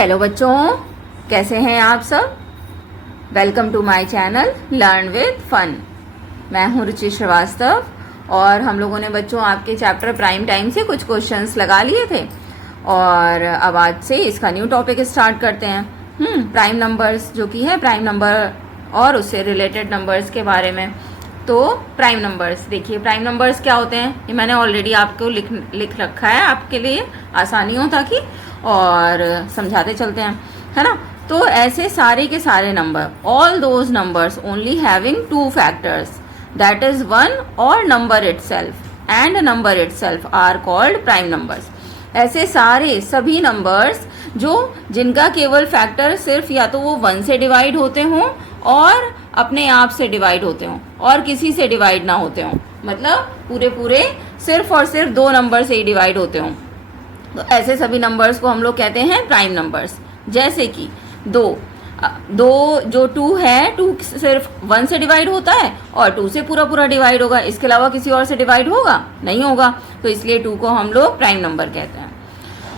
Hello बच्चों, कैसे हैं आप सब। Welcome to my channel learn with fun. मैं हूं रुचि श्रीवास्तव और हम लोगों ने बच्चों आपके चैप्टर प्राइम टाइम से कुछ क्वेश्चंस लगा लिए थे और अब आज से इसका न्यू टॉपिक स्टार्ट करते हैं। प्राइम नंबर्स जो कि है प्राइम नंबर और उससे रिलेटेड नंबर्स के बारे में। तो प्राइम नंबर्स देखिए, प्राइम नंबर्स क्या होते हैं ये मैंने ऑलरेडी आपको लिख रखा है आपके लिए आसानी हो ताकि, और समझाते चलते हैं, है ना। तो ऐसे सारे के सारे number, all those numbers only having two factors, that is one और number itself and number itself are called prime numbers. ऐसे सारे सभी नंबर्स जो जिनका केवल फैक्टर सिर्फ या तो वो वन से डिवाइड होते हों और अपने आप से डिवाइड होते हों और किसी से डिवाइड ना होते हों, मतलब पूरे सिर्फ और सिर्फ दो नंबर से ही डिवाइड होते हों, तो ऐसे सभी नंबर्स को हम लोग कहते हैं प्राइम नंबर्स। जैसे कि दो जो टू है, टू सिर्फ वन से डिवाइड होता है और टू से पूरा डिवाइड होगा, इसके अलावा किसी और से डिवाइड होगा नहीं होगा, तो इसलिए टू को हम लोग प्राइम नंबर कहते हैं।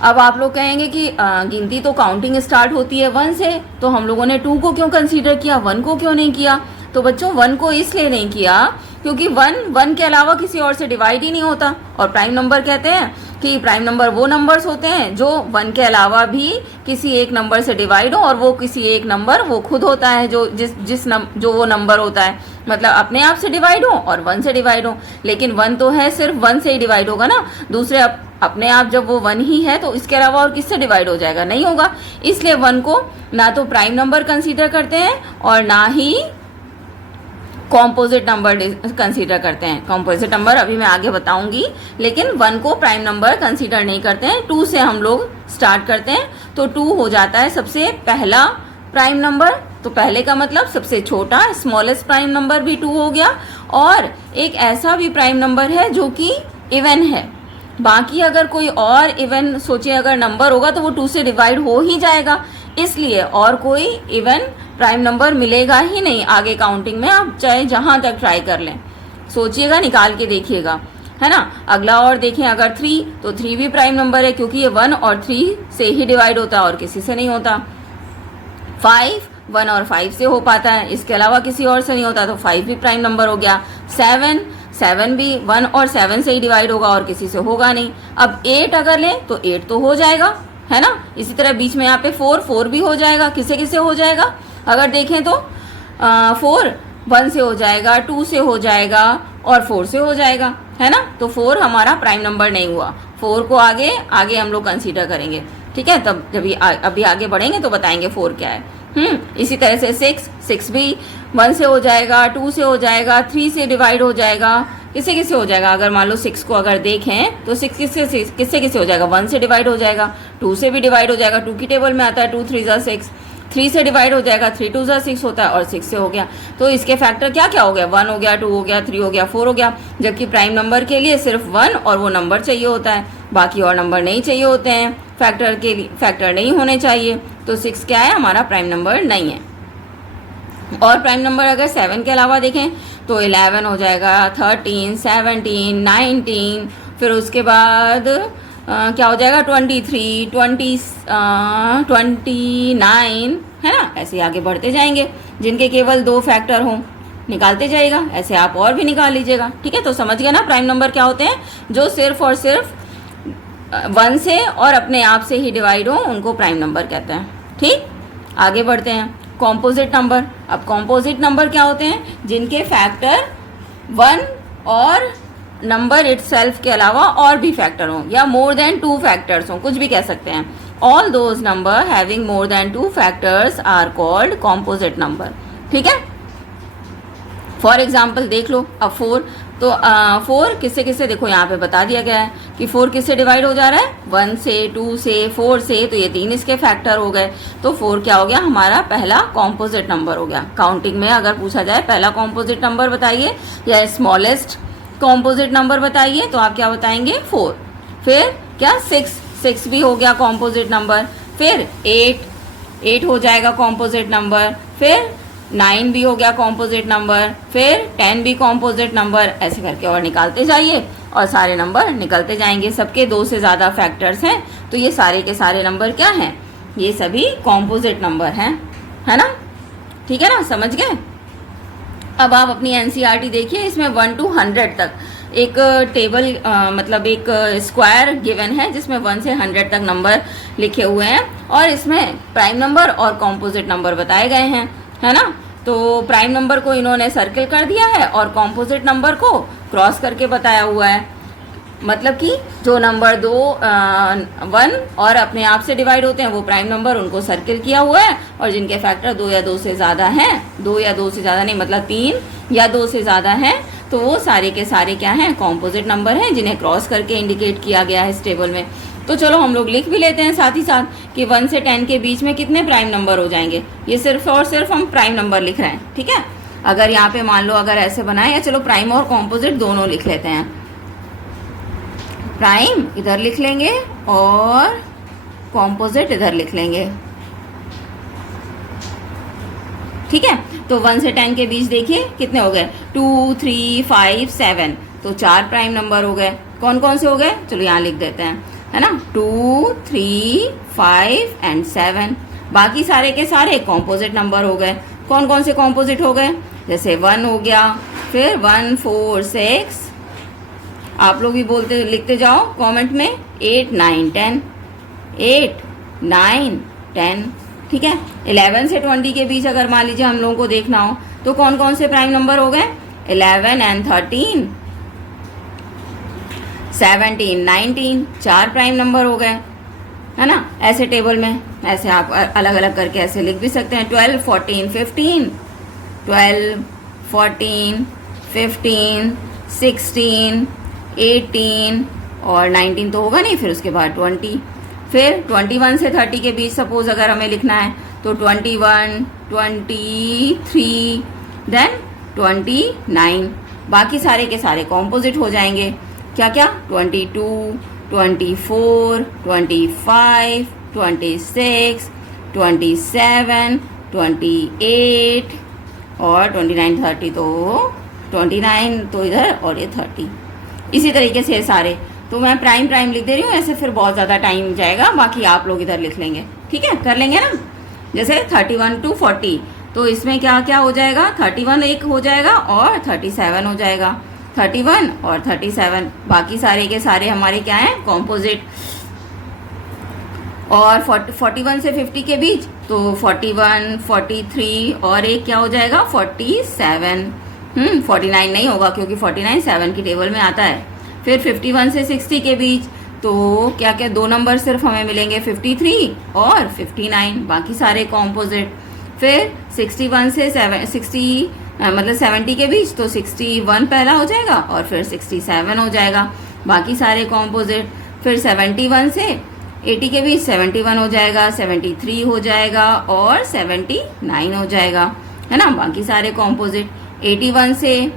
अब आप लोग कहेंगे कि गिनती तो काउंटिंग स्टार्ट होती है वन से, तो हम लोगों ने टू को क्यों कंसीडर किया, वन को क्यों नहीं किया। तो बच्चों वन को इसलिए नहीं किया क्योंकि वन के अलावा किसी और से डिवाइड ही नहीं होता, और प्राइम नंबर कहते हैं कि प्राइम नंबर वो नंबर्स होते हैं जो वन के अलावा भी किसी एक नंबर से डिवाइड हो, और वो किसी एक नंबर वो खुद होता है जो जो वो नंबर होता है, मतलब अपने आप से डिवाइड हो और वन से डिवाइड हो। लेकिन वन तो है सिर्फ वन से ही डिवाइड होगा ना, दूसरे अपने आप जब वो वन ही है तो इसके अलावा और किससे डिवाइड हो जाएगा, नहीं होगा। इसलिए वन को ना तो प्राइम नंबर कंसीडर करते हैं और ना ही कॉम्पोजिट नंबर कंसीडर करते हैं। कॉम्पोजिट नंबर अभी मैं आगे बताऊंगी, लेकिन वन को प्राइम नंबर कंसीडर नहीं करते हैं। टू से हम लोग स्टार्ट करते हैं, तो टू हो जाता है सबसे पहला प्राइम नंबर। तो पहले का मतलब सबसे छोटा, स्मॉलेस्ट प्राइम नंबर भी टू हो गया, और एक ऐसा भी प्राइम नंबर है जो कि इवन है। बाकी अगर कोई और इवन सोचिए अगर नंबर होगा तो वो टू से डिवाइड हो ही जाएगा, इसलिए और कोई इवन प्राइम नंबर मिलेगा ही नहीं आगे काउंटिंग में, आप चाहे जहां तक ट्राई कर लें। सोचिएगा, निकाल के देखिएगा, है ना। अगला और देखें, अगर थ्री, तो थ्री भी प्राइम नंबर है क्योंकि ये वन और थ्री से ही डिवाइड होता है और किसी से नहीं होता। फाइव, वन और फाइव से हो पाता है, इसके अलावा किसी और से नहीं होता, तो फाइव भी प्राइम नंबर हो गया। सेवन भी वन और सेवन से ही डिवाइड होगा और किसी से होगा नहीं। अब एट अगर लें तो एट तो हो जाएगा, है ना। इसी तरह बीच में यहाँ पे फोर भी हो जाएगा, किसे हो जाएगा अगर देखें तो फोर वन से हो जाएगा, टू से हो जाएगा और फोर से हो जाएगा, है ना। तो फोर हमारा प्राइम नंबर नहीं हुआ, फोर को आगे हम लोग कंसीडर करेंगे, ठीक है। तब जब अभी आगे बढ़ेंगे तो बताएंगे फोर क्या है। इसी तरह से सिक्स भी वन से हो जाएगा, टू से हो जाएगा, थ्री से डिवाइड हो जाएगा, किसे हो जाएगा। अगर मान लो सिक्स को अगर देखें तो सिक्स किससे हो जाएगा, वन से डिवाइड हो जाएगा, टू से भी डिवाइड हो जाएगा, टू की टेबल में आता है टू थ्री जा सिक्स, थ्री से डिवाइड हो जाएगा, थ्री टू जा सिक्स होता है और सिक्स से हो गया। तो इसके फैक्टर क्या हो गया, वन हो गया, टू हो गया, थ्री हो गया, फोर हो गया। जबकि प्राइम नंबर के लिए सिर्फ वन और वो नंबर चाहिए होता है, बाकी और नंबर नहीं चाहिए होते हैं, फैक्टर के लिए फैक्टर नहीं होने चाहिए। तो सिक्स क्या है, हमारा प्राइम नंबर नहीं है। और प्राइम नंबर अगर सेवन के अलावा देखें तो 11 हो जाएगा, 13, 17, 19, फिर उसके बाद क्या हो जाएगा 23, 29, है ना। ऐसे आगे बढ़ते जाएंगे, जिनके केवल दो फैक्टर हों निकालते जाएगा, ऐसे आप और भी निकाल लीजिएगा, ठीक है। तो समझ गया ना प्राइम नंबर क्या होते हैं, जो सिर्फ और सिर्फ वन से और अपने आप से ही डिवाइड हो उनको प्राइम नंबर कहते हैं, ठीक। आगे बढ़ते हैं, कॉम्पोजिट नंबर। अब कॉम्पोजिट नंबर क्या होते हैं, जिनके फैक्टर वन और नंबर इटसेल्फ के अलावा और भी फैक्टर हों या मोर देन टू फैक्टर्स हों, कुछ भी कह सकते हैं। All those number having more than two factors are called composite number, ठीक है। फॉर एग्जाम्पल देख लो, अब फोर, तो फोर किससे देखो यहाँ पे बता दिया गया है कि फोर किससे डिवाइड हो जा रहा है, वन से, टू से, फोर से, तो ये तीन इसके फैक्टर हो गए। तो फोर क्या हो गया, हमारा पहला कॉम्पोजिट नंबर हो गया। काउंटिंग में अगर पूछा जाए पहला कॉम्पोजिट नंबर बताइए या स्मॉलेस्ट कॉम्पोजिट नंबर बताइए, तो आप क्या बताएंगे, फोर। फिर क्या, सिक्स भी हो गया कॉम्पोजिट नंबर, फिर एट हो जाएगा कॉम्पोजिट नंबर, फिर 9 भी हो गया कॉम्पोजिट नंबर, फिर 10 भी कॉम्पोजिट नंबर, ऐसे करके और निकालते जाइए और सारे नंबर निकलते जाएंगे। सबके दो से ज़्यादा फैक्टर्स हैं, तो ये सारे के सारे नंबर क्या हैं, ये सभी कॉम्पोजिट नंबर हैं, है ना? ठीक है ना, समझ गए? अब आप अपनी एनसीईआरटी देखिए, इसमें 1 to 100 तक एक टेबल मतलब एक स्क्वायर गिवन है जिसमें 1 से 100 तक नंबर लिखे हुए हैं और इसमें प्राइम नंबर और कॉम्पोजिट नंबर बताए गए हैं, है ना? तो प्राइम नंबर को इन्होंने सर्किल कर दिया है और कॉम्पोजिट नंबर को क्रॉस करके बताया हुआ है। मतलब कि जो नंबर 2 1 और अपने आप से डिवाइड होते हैं वो प्राइम नंबर, उनको सर्किल किया हुआ है, और जिनके फैक्टर 2 या 2 से ज़्यादा हैं, 2 या 2 से ज़्यादा नहीं मतलब 3 या 2 से ज़्यादा हैं, तो वो सारे के सारे क्या हैं, कॉम्पोजिट नंबर हैं जिन्हें क्रॉस करके इंडिकेट किया गया है इस टेबल में। तो चलो हम लोग लिख भी लेते हैं साथ ही साथ कि 1 से 10 के बीच में कितने प्राइम नंबर हो जाएंगे। ये सिर्फ और सिर्फ हम प्राइम नंबर लिख रहे हैं, ठीक है? अगर यहाँ पे मान लो अगर ऐसे बनाए, या चलो प्राइम और कॉम्पोजिट दोनों लिख लेते हैं। प्राइम इधर लिख लेंगे और कॉम्पोजिट इधर लिख लेंगे, ठीक है? तो 1 से 10 के बीच देखिए कितने हो गए, 2 3 5 7, तो 4 प्राइम नंबर हो गए। कौन कौन से हो गए, चलो यहाँ लिख देते हैं, है ना? 2 3 5 एंड 7। बाकी सारे के सारे कॉम्पोजिट नंबर हो गए। कौन कौन से कॉम्पोजिट हो गए, जैसे 1 हो गया, फिर 1 4 6, आप लोग भी बोलते लिखते जाओ कमेंट में, 8 9 10, 8 9 10, ठीक है? 11 से 20 के बीच अगर मान लीजिए हम लोगों को देखना हो तो कौन कौन से प्राइम नंबर हो गए, 11 एंड 13, 17 19, 4 प्राइम नंबर हो गए, है ना? ऐसे टेबल में ऐसे आप अलग अलग करके ऐसे लिख भी सकते हैं, 12 14 15, 12 14 15 16 18 और 19 तो होगा नहीं, फिर उसके बाद 20, फिर 21 से 30 के बीच सपोज अगर हमें लिखना है तो 21 23 देन 29। बाकी सारे के सारे कॉम्पोजिट हो जाएंगे। क्या क्या, 22 24 25 26 27 28 और 29 30, तो 29 तो इधर और ये 30, इसी तरीके से सारे। तो मैं प्राइम प्राइम लिख दे रही हूँ, ऐसे फिर बहुत ज़्यादा टाइम जाएगा, बाकी आप लोग इधर लिख लेंगे, ठीक है? कर लेंगे ना? जैसे 31 to 40, तो इसमें क्या क्या हो जाएगा, 31 एक हो जाएगा और 37 हो जाएगा, 31 और 37। बाकी सारे के सारे हमारे क्या हैं, कॉम्पोजिट। और 41 से 50 के बीच तो 41 43 और एक क्या हो जाएगा, 47। 49 नहीं होगा क्योंकि 49 7 की टेबल में आता है। फिर 51 से 60 के बीच तो क्या क्या दो नंबर सिर्फ हमें मिलेंगे, 53 और 59, बाकी सारे कॉम्पोजिट। फिर 61 से 70 के बीच तो 61 पहला हो जाएगा और फिर 67 हो जाएगा, बाकी सारे कॉम्पोजिट। फिर 71 से 80 के बीच 71 हो जाएगा, 73 हो जाएगा और 79 हो जाएगा, है ना? बाकी सारे कॉम्पोजिट। 81 से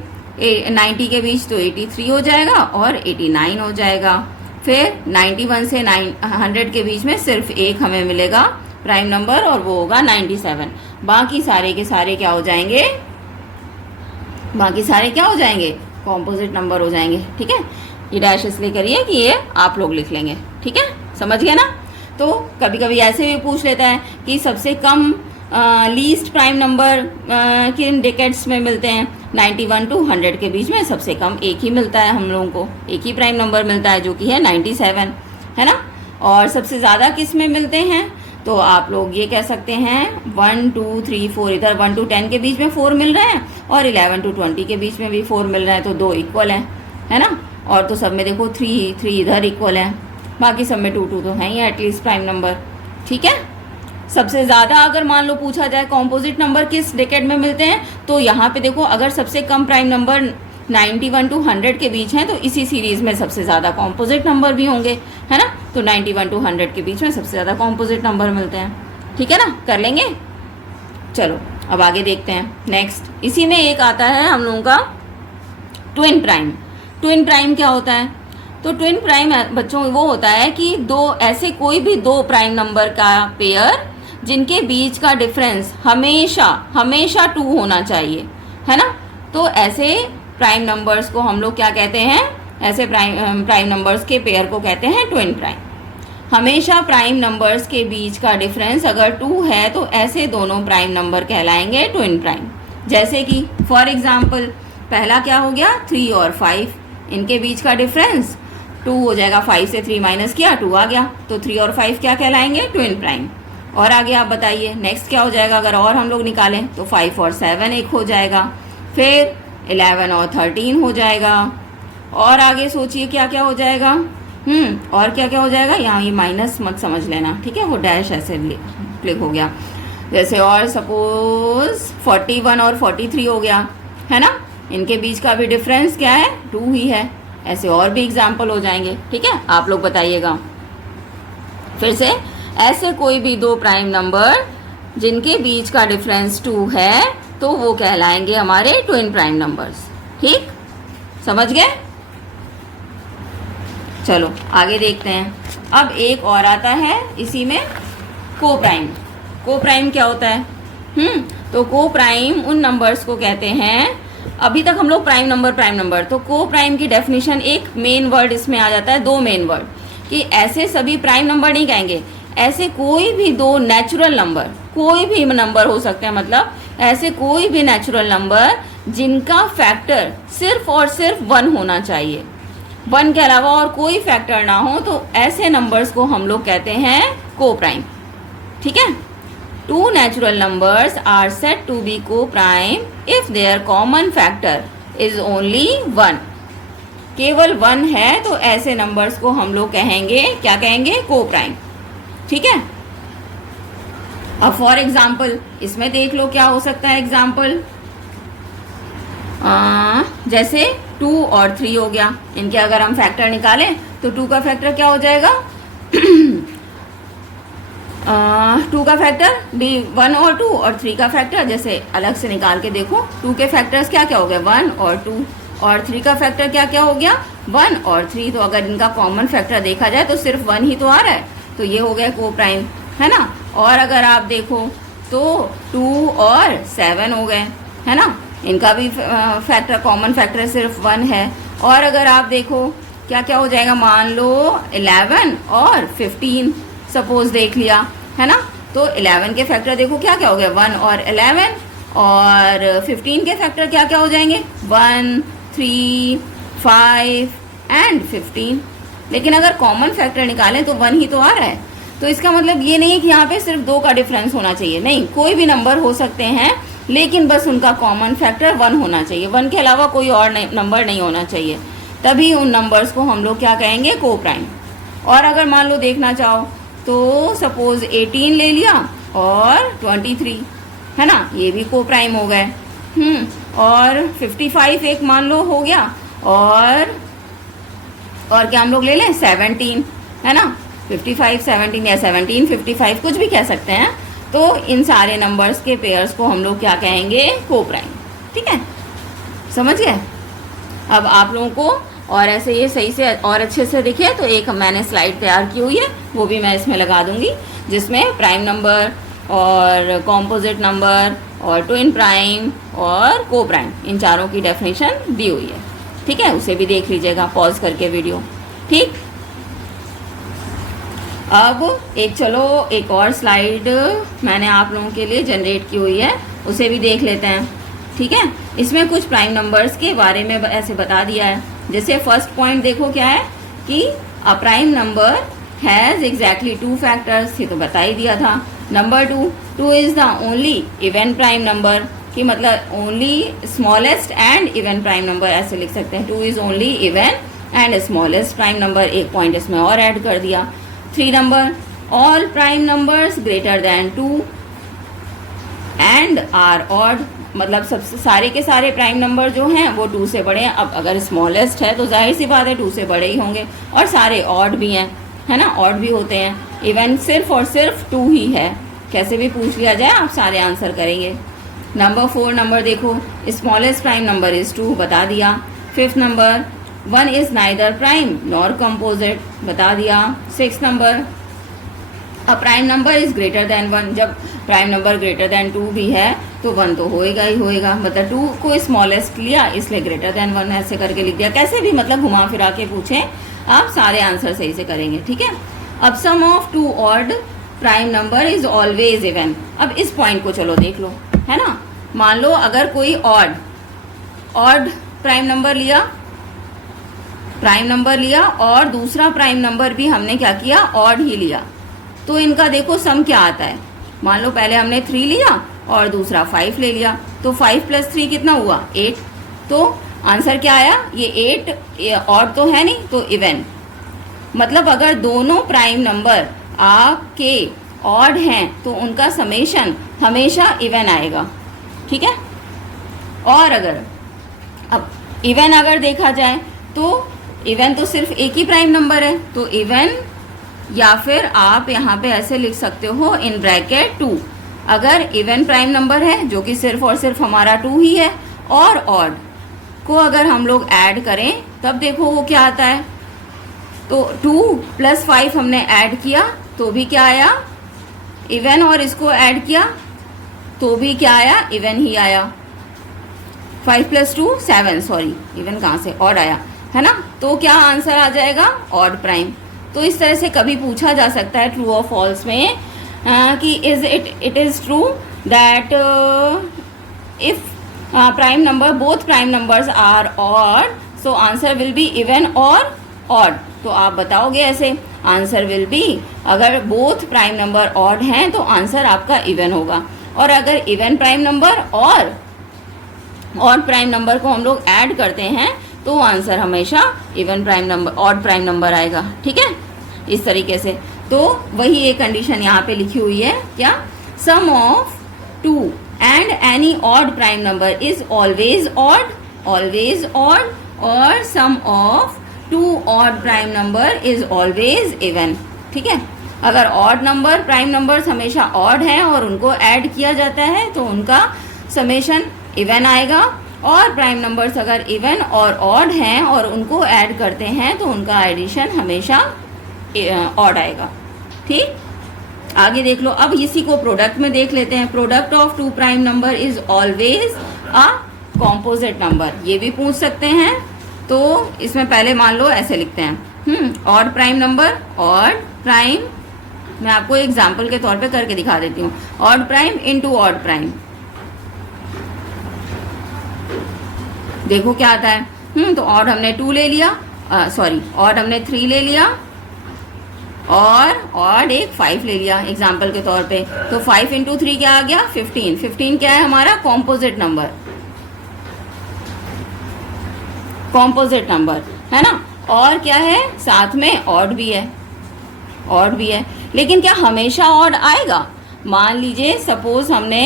90 के बीच तो 83 हो जाएगा और 89 हो जाएगा। फिर 91 से 100 के बीच में सिर्फ एक हमें मिलेगा प्राइम नंबर और वो होगा 97। बाकी सारे के सारे क्या हो जाएंगे, बाकी सारे क्या हो जाएंगे, कॉम्पोजिट नंबर हो जाएंगे, ठीक है? ये डैश इसलिए करिए कि ये आप लोग लिख लेंगे, ठीक है? समझ गए ना? तो कभी कभी ऐसे भी पूछ लेता है कि सबसे कम लीस्ट प्राइम नंबर किन डिकेड्स में मिलते हैं, 91 to 100 के बीच में सबसे कम एक ही मिलता है, हम लोगों को एक ही प्राइम नंबर मिलता है जो कि है 97, है ना? और सबसे ज़्यादा किस में मिलते हैं, तो आप लोग ये कह सकते हैं 1 2 3 4, इधर 1 to 10 के बीच में 4 मिल रहे हैं और 11 to 20 के बीच में भी 4 मिल रहे हैं, तो दो इक्वल हैं, है ना? और तो सब में देखो 3 इधर इक्वल है, बाकी सब में 2 तो है ही एटलीस्ट प्राइम नंबर, ठीक है? सबसे ज़्यादा अगर मान लो पूछा जाए कॉम्पोजिट नंबर किस डेकेड में मिलते हैं, तो यहाँ पे देखो अगर सबसे कम प्राइम नंबर 91 to 100 के बीच हैं तो इसी सीरीज़ में सबसे ज़्यादा कॉम्पोजिट नंबर भी होंगे, है ना? तो 91 to 100 के बीच में सबसे ज़्यादा कॉम्पोजिट नंबर मिलते हैं, ठीक है ना? कर लेंगे। चलो अब आगे देखते हैं नेक्स्ट। इसी में एक आता है हम लोगों का ट्विन प्राइम। ट्विन प्राइम क्या होता है, तो ट्विन प्राइम बच्चों वो होता है कि दो ऐसे कोई भी दो प्राइम नंबर का पेयर जिनके बीच का डिफरेंस हमेशा 2 होना चाहिए, है ना? तो ऐसे प्राइम नंबर्स को हम लोग क्या कहते हैं, ऐसे प्राइम नंबर्स के पेयर को कहते हैं ट्विन प्राइम। हमेशा प्राइम नंबर्स के बीच का डिफरेंस अगर 2 है तो ऐसे दोनों प्राइम नंबर कहलाएंगे ट्विन प्राइम। जैसे कि फॉर एग्जांपल पहला क्या हो गया 3 और 5, इनके बीच का डिफरेंस 2 हो जाएगा, 5 से 3 माइनस किया 2 आ गया, तो 3 और 5 क्या कहलाएंगे ट्विन प्राइम। और आगे आप बताइए नेक्स्ट क्या हो जाएगा, अगर और हम लोग निकालें तो 5 और 7 एक हो जाएगा, फिर 11 और 13 हो जाएगा, और आगे सोचिए क्या क्या हो जाएगा। और क्या क्या हो जाएगा, यहाँ ये माइनस मत समझ लेना, ठीक है, वो डैश ऐसे क्लिक हो गया जैसे, और सपोज 41 और 43 हो गया, है ना, इनके बीच का भी डिफरेंस क्या है 2 ही है। ऐसे और भी एग्जाम्पल हो जाएंगे, ठीक है, आप लोग बताइएगा। फिर से ऐसे कोई भी दो प्राइम नंबर जिनके बीच का डिफरेंस 2 है तो वो कहलाएंगे हमारे ट्विन प्राइम नंबर्स। ठीक, समझ गए? चलो आगे देखते हैं। अब एक और आता है इसी में को प्राइम। को प्राइम क्या होता है? तो को प्राइम उन नंबर्स को कहते हैं, अभी तक हम लोग प्राइम नंबर, तो को प्राइम की डेफिनेशन एक मेन वर्ड इसमें आ जाता है, दो मेन वर्ड, कि ऐसे सभी प्राइम नंबर नहीं कहेंगे, ऐसे कोई भी दो नेचुरल नंबर, कोई भी नंबर हो सकते हैं, मतलब ऐसे कोई भी नेचुरल नंबर जिनका फैक्टर सिर्फ और सिर्फ 1 होना चाहिए, 1 के अलावा और कोई फैक्टर ना हो, तो ऐसे नंबर्स को हम लोग कहते हैं को प्राइम। ठीक है, 2 natural numbers are said to be co-prime if their common factor is only 1। केवल 1 है तो ऐसे नंबर्स को हम लोग कहेंगे, क्या कहेंगे, को प्राइम। ठीक है, अब फॉर एग्जाम्पल इसमें देख लो क्या हो सकता है एग्जाम्पल, जैसे 2 और 3 हो गया, इनके अगर हम फैक्टर निकालें तो 2 का फैक्टर क्या हो जाएगा 2 का फैक्टर भी 1 और 2, और 3 का फैक्टर जैसे अलग से निकाल के देखो, 2 के फैक्टर्स क्या क्या हो गए 1 और 2, और 3 का फैक्टर क्या क्या हो गया 1 और 3। तो अगर इनका कॉमन फैक्टर देखा जाए तो सिर्फ 1 ही तो आ रहा है, तो ये हो गया को प्राइम, है ना। और अगर आप देखो तो 2 और 7 हो गए, है ना, इनका भी फैक्टर, कॉमन फैक्टर सिर्फ 1 है। और अगर आप देखो क्या क्या हो जाएगा, मान लो 11 और 15 सपोज देख लिया, है ना, तो 11 के फैक्टर देखो क्या क्या हो गए 1 और 11, और 15 के फैक्टर क्या क्या हो जाएंगे 1, 3, 5 एंड 15। लेकिन अगर कॉमन फैक्टर निकालें तो 1 ही तो आ रहा है, तो इसका मतलब ये नहीं है कि यहाँ पे सिर्फ 2 का डिफरेंस होना चाहिए, नहीं, कोई भी नंबर हो सकते हैं, लेकिन बस उनका कॉमन फैक्टर 1 होना चाहिए, 1 के अलावा कोई और नंबर नहीं होना चाहिए, तभी उन नंबर्स को हम लोग क्या कहेंगे, को प्राइम। और अगर मान लो देखना चाहो तो सपोज 18 ले लिया और 23, है ना, ये भी को प्राइम हो गए। और 55 एक मान लो हो गया, और क्या हम लोग ले लें 17, है ना, 55 17 या 17 55 कुछ भी कह सकते हैं। तो इन सारे नंबर्स के पेयर्स को हम लोग क्या कहेंगे, को प्राइम। ठीक है, समझ गए? अब आप लोगों को और ऐसे ये सही से और अच्छे से दिखे तो एक मैंने स्लाइड तैयार की हुई है, वो भी मैं इसमें लगा दूंगी, जिसमें प्राइम नंबर और कॉम्पोजिट नंबर और ट्विन प्राइम और को प्राइम, इन चारों की डेफिनेशन दी हुई है। ठीक है, उसे भी देख लीजिएगा पॉज करके वीडियो। ठीक, अब एक और स्लाइड मैंने आप लोगों के लिए जनरेट की हुई है, उसे भी देख लेते हैं। ठीक है, इसमें कुछ प्राइम नंबर्स के बारे में ऐसे बता दिया है। जैसे फर्स्ट पॉइंट देखो क्या है कि a prime number has exactly 2 factors, ये तो बता ही दिया था। Number 2 is the only even prime number, कि मतलब only smallest and even prime number ऐसे लिख सकते हैं, 2 is only even and smallest prime number, एक पॉइंट इसमें और ऐड कर दिया। 3 number, all prime numbers greater than 2 and are odd, मतलब सबसे सारे के सारे प्राइम नंबर जो हैं वो 2 से बड़े हैं। अब अगर स्मॉलेस्ट है तो जाहिर सी बात है 2 से बड़े ही होंगे, और सारे ऑड भी हैं, है ना, ऑड भी होते हैं। इवन सिर्फ और सिर्फ 2 ही है, कैसे भी पूछ लिया जाए आप सारे आंसर करेंगे। नंबर 4 नंबर देखो, स्मॉलेस्ट प्राइम नंबर इज़ 2, बता दिया। 5th number, 1 is neither prime nor composite, बता दिया। 6th number, a prime number is greater than 1, जब प्राइम नंबर ग्रेटर देन 2 भी है तो 1 तो होएगा ही होएगा, मतलब 2 को स्मॉलेस्ट लिया इसलिए ग्रेटर देन 1 ऐसे करके लिख दिया। कैसे भी मतलब घुमा फिरा के पूछें आप सारे आंसर सही से करेंगे। ठीक है, अब sum of two odd prime number is always even. अब इस पॉइंट को चलो देख लो, है ना। मान लो अगर कोई ऑड प्राइम नंबर लिया और दूसरा प्राइम नंबर भी हमने क्या किया, ऑड ही लिया, तो इनका देखो सम क्या आता है। मान लो पहले हमने 3 लिया और दूसरा 5 ले लिया, तो 5 + 3 कितना हुआ, 8। तो आंसर क्या आया, ये 8 ऑड तो है नहीं, तो इवन। मतलब अगर दोनों प्राइम नंबर आपके ऑड हैं तो उनका समेशन हमेशा इवन आएगा, ठीक है। और अगर अब इवन अगर देखा जाए तो इवन तो सिर्फ एक ही प्राइम नंबर है, तो इवन, या फिर आप यहाँ पे ऐसे लिख सकते हो इन ब्रैकेट 2। अगर इवन प्राइम नंबर है जो कि सिर्फ और सिर्फ हमारा 2 ही है, और ऑड को अगर हम लोग ऐड करें तब देखो वो क्या आता है। तो 2 + 5 हमने ऐड किया तो भी क्या आया, इवन, और इसको ऐड किया तो भी क्या आया, इवन ही आया। 5 + 2 7, सॉरी इवन कहाँ से, ऑड आया, है ना। तो क्या आंसर आ जाएगा, ऑड प्राइम। तो इस तरह से कभी पूछा जा सकता है ट्रू और फॉल्स में कि it is true that if prime number, both prime numbers are odd, so answer will be even और ऑड। तो आप बताओगे ऐसे, आंसर विल बी, अगर बोथ प्राइम नंबर ऑड हैं तो आंसर आपका इवन होगा, और अगर इवन प्राइम नंबर और ऑड प्राइम नंबर को हम लोग ऐड करते हैं तो आंसर हमेशा even prime number, odd prime number आएगा, ठीक है, इस तरीके से। तो वही एक कंडीशन यहाँ पे लिखी हुई है, क्या, sum of 2 and any odd prime number is always odd, और sum of 2 odd prime number is always even, ठीक है। अगर ऑड नंबर, प्राइम नंबर्स हमेशा ऑड हैं और उनको ऐड किया जाता है तो उनका समेशन इवन आएगा, और प्राइम नंबर्स अगर इवन और ऑड हैं और उनको ऐड करते हैं तो उनका एडिशन हमेशा ऑड आएगा, ठीक। आगे देख लो, अब इसी को प्रोडक्ट में देख लेते हैं। Product of 2 prime number is always a composite number, ये भी पूछ सकते हैं। तो इसमें पहले मान लो ऐसे लिखते हैं, odd prime number, odd prime, मैं आपको एग्जाम्पल के तौर पे करके दिखा देती हूँ, odd prime into odd prime, देखो क्या आता है। तो ऑड हमने 2 ले लिया, ऑड हमने 3 ले लिया, और ऑड एक 5 ले लिया एग्जाम्पल के तौर पे। तो 5 × 3 क्या आ गया, 15। 15 क्या है हमारा, कॉम्पोजिट नंबर, है ना। और क्या है, साथ में ऑड भी है, लेकिन क्या हमेशा ऑड आएगा। मान लीजिए सपोज हमने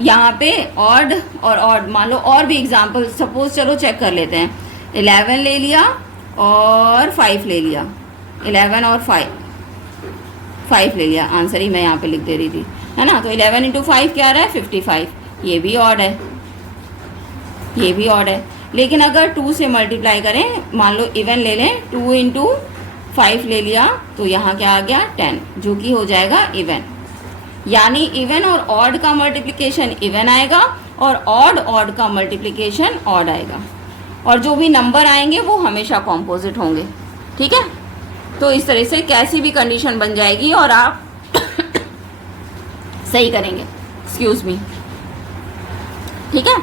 यहाँ पे ऑड और ऑड, मान लो और भी एग्जाम्पल, सपोज चलो चेक कर लेते हैं। 11 ले लिया और 5 ले लिया, 11 और 5 ले लिया, आंसर ही मैं यहाँ पे लिख दे रही थी, है ना। तो 11 × 5 क्या आ रहा है, 55, ये भी ऑड है, लेकिन अगर 2 से मल्टीप्लाई करें, मान लो इवन ले लें, 2 × 5 ले लिया तो यहाँ क्या आ गया, 10, जो कि हो जाएगा इवन। यानी इवन और ऑड का मल्टीप्लिकेशन इवन आएगा और ऑड का मल्टीप्लिकेशन ऑड आएगा, और जो भी नंबर आएंगे वो हमेशा कॉम्पोजिट होंगे, ठीक है। तो इस तरह से कैसी भी कंडीशन बन जाएगी और आप सही करेंगे, एक्सक्यूज मी, ठीक है।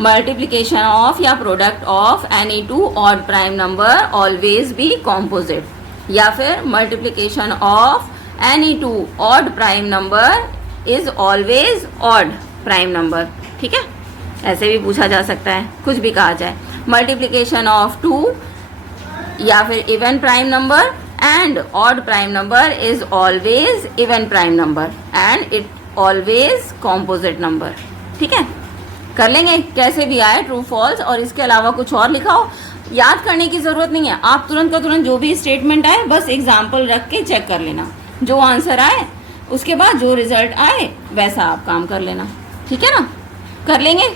मल्टीप्लिकेशन ऑफ या product of any 2 odd prime number always be composite, या फिर multiplication of any 2 odd prime number is always odd prime number, ठीक है। ऐसे भी पूछा जा सकता है, कुछ भी कहा जाए। मल्टीप्लिकेशन ऑफ 2 या फिर even prime number and odd prime number is always even prime number and it always composite number, ठीक है। कर लेंगे कैसे भी आए, ट्रू फॉल्स, और इसके अलावा कुछ और लिखा हो, याद करने की ज़रूरत नहीं है, आप तुरंत का तुरंत जो भी स्टेटमेंट आए बस एग्जाम्पल रख के चेक कर लेना, जो आंसर आए उसके बाद जो रिजल्ट आए वैसा आप काम कर लेना, ठीक है ना। कर लेंगे,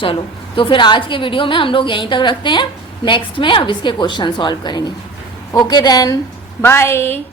चलो तो फिर आज के वीडियो में हम लोग यहीं तक रखते हैं, नेक्स्ट में अब इसके क्वेश्चन सॉल्व करेंगे। Okay then, bye.